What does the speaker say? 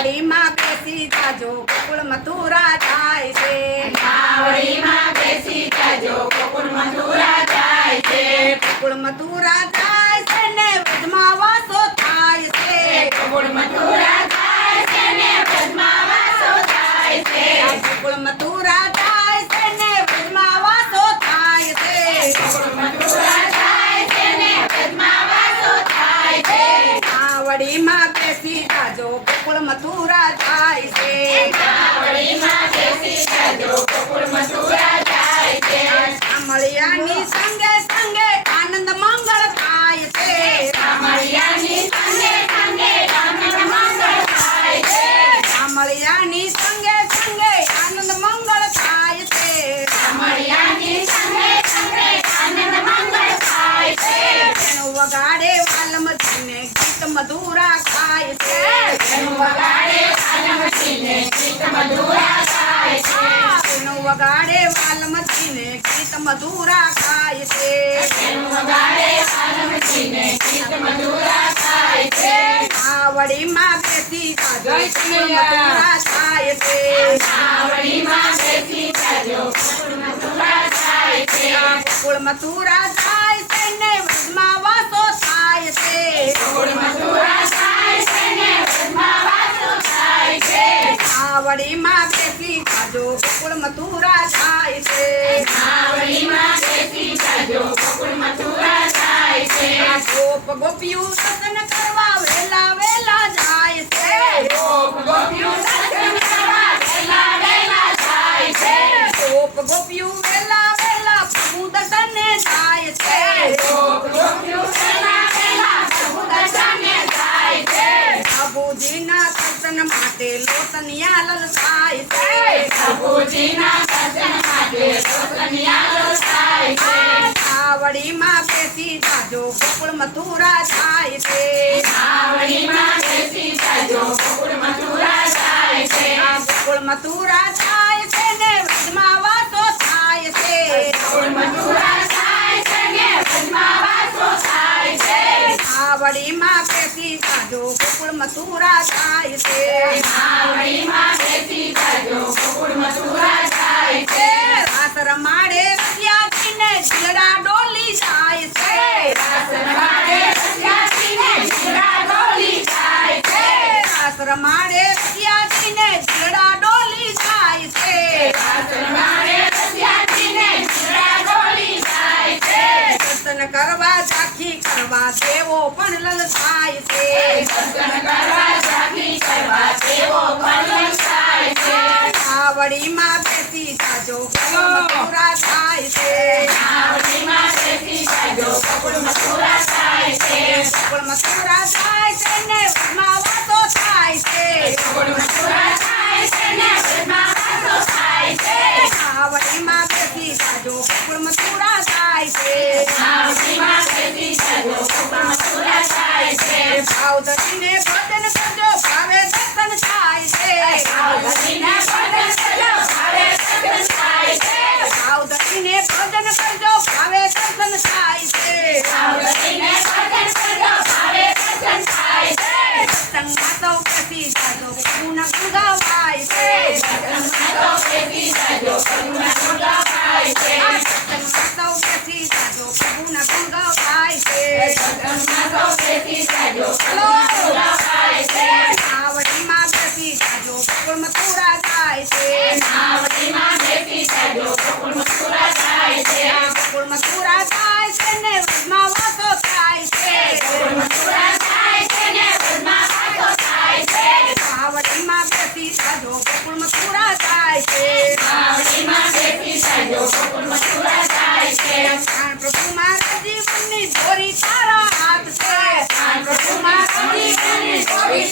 નાવડીમાં બેસી જાજો ગોકુળ મથુરા જાય છે નાવડીમાં બેસી જાજો ગોકુળ મથુરા જાય છે ગોકુળ મથુરા જાય છે ને વ્રજમાં વાસો થાય છે ગોકુળ મથુરા જાય છે ને વ્રજમાં વાસો થાય છે ગોકુળ મથુરા જાય છે ને વ્રજમાં વાસો થાય છે ગોકુળ મથુરા જાય છે ને વ્રજમાં વાસો થાય છે નાવડીમાં બેસી જાજો ગોકુળ મથુરા જાય છે નાવડીમાં બેસી જાજો ગોકુળ મથુરા જાય છે શામળિયાની સંગે સંગે આનંદ મંગળ થાય છે શામળિયાની સંગે સંગે આનંદ મંગળ થાય છે શામળિયાની સંગે સંગે આનંદ મંગળ થાય છે શામળિયાની સંગે સંગે આનંદ મંગળ થાય છે તેનું વગાડે વાલમજીને ગીત મધુરા ખાય છે તેનું વગાડે વાલમજીને ગીત મધુરા થાય છે તેનું વગાડે વાલમજીને ગીત મધુરા ખાય છે તેનું વગાડે વાલમજીને ગીત મધુરા થાય છે નાવડીમાં બેસી જાજો ગોકુળ મથુરા થાય છે નાવડીમાં બેસી જાજો ગોકુળ મથુરા જાય છે ગોકુળ મથુરા જાય છે ને વ્રજમાં વાસો થાય છે ગોકુળ મથુરા જાય છે ને વ્રજમાં વાસો થાય છે નાવડીમાં બેસી જાજો ગોકુળ મથુરા જાય છે નાવડીમાં બેસી જાજો ગોકુળ મથુરા જાય છે ગોપ ગોપિયું દર્શન કરવા વેલા વેલા જાય છે ગોપ ગોપીઓ દર્શન કરવા વેલા વેલા જાય છે ગોપ ગોપિયું વેલા વેલા પ્રભુ દર્શને જાય છે ગોપ ગોપીઓ વેલા વેલા પ્રભુ દર્શને જાય છે પ્રભુજીના દર્શન માટે લોટનિયા લલચાય છે પ્રભુજીના દર્શન માટે લોટનિયાલો થાય છે નાવડીમાં બેસી જાજો ગોકુળ મથુરા જાય છે નાવડીમાં બેસી જાજો ગોકુળ મથુરા જાય છે ગોકુળ મથુરા જાય છે ને વ્રજમાં વાસો થાય છે ગોકુળ મથુરા જાય છે ને વ્રજમાં વાસો થાય છે નાવડીમાં બેસી જાજો ગોકુળ મથુરા જાય છે નાવડીમાં બેસી જાજો ગોકુળ મથુરા જાય છે રાસ રમાડે રસિયાજીને જીલડા ડોલી જાય છે રાસ રમાડે રસિયાજીને જીલડા ડોલી જાય છે રાસ રમાડે રસિયાજીને જીલડા ડોલી જાય છે રાસ રમાડે રસિયાજીને જીલડા ડોલી જાય છે દર્શન કરવા ઝાંખી કરવા દેવો પણ લલચાય છે દર્શન કરવા ઝાંખી કરવા દેવો પણ થાય છે નાવડીમાં બેસી જાજો ગોકુળ મથુરા જાય છે નાવડીમાં બેસી જાજો ગોકુળ મથુરા જાય છે ગોકુળ મથુરા જાય છે ને વ્રજમાં વાસો થાય છે ગોકુળ મથુરા જાય છે ને વ્રજમાં વાસો થાય છે નાવડીમાં બેસી જાજો ગોકુળ મથુરા જાય છે નાવડીમાં બેસી જાજો ગોકુળ મથુરા જાય છે ભાવ ધરીને ભજન કરજો ભાવે દર્શન થાય છે ભાવધરીને ભજન કરજો ભાવે દર્શન થાય છે ભાવ ધરીને ભજન કરજો ભાવે દર્શન થાય છે ભાવધરીને ભજન કરજો ભાવે દર્શન થાય છે સત્સંગમાં સૌ બેસી જાજો પ્રભુના ગુણ ગવાય છે સત્સંગમાં તો બેસી જાજો પ્રભુના ગુણ ગાય છે સત્સંગમાં સૌ બેસી જાજો પ્રભુના ગુણ ગવાય છે સત્સંગમાં તો બેસી જાજો પ્રભુના ગુણ ગાય છે નાવડીમાં બેસી જાજો ગોકુળ મથુરા જાય છે નાવડીમાં બેસી જાજો ગોકુળ મથુરા જાય છે ગોકુળ મથુરા જાય છે ને વ્રજમાં વાસો થાય છે ગોકુળ મથુરા જાય છે ને વ્રજમાં વાસો થાય છે નાવડીમાં બેસી જાજો ગોકુળ મથુરા જાય છે નાવડીમાં બેસી જાજો ગોકુળ મથુરા જાય છે પ્રાણ પ્રભુ મારા જીવનની દોરી તારા હાથ છે પ્રભુ મારા જીવનની દોરી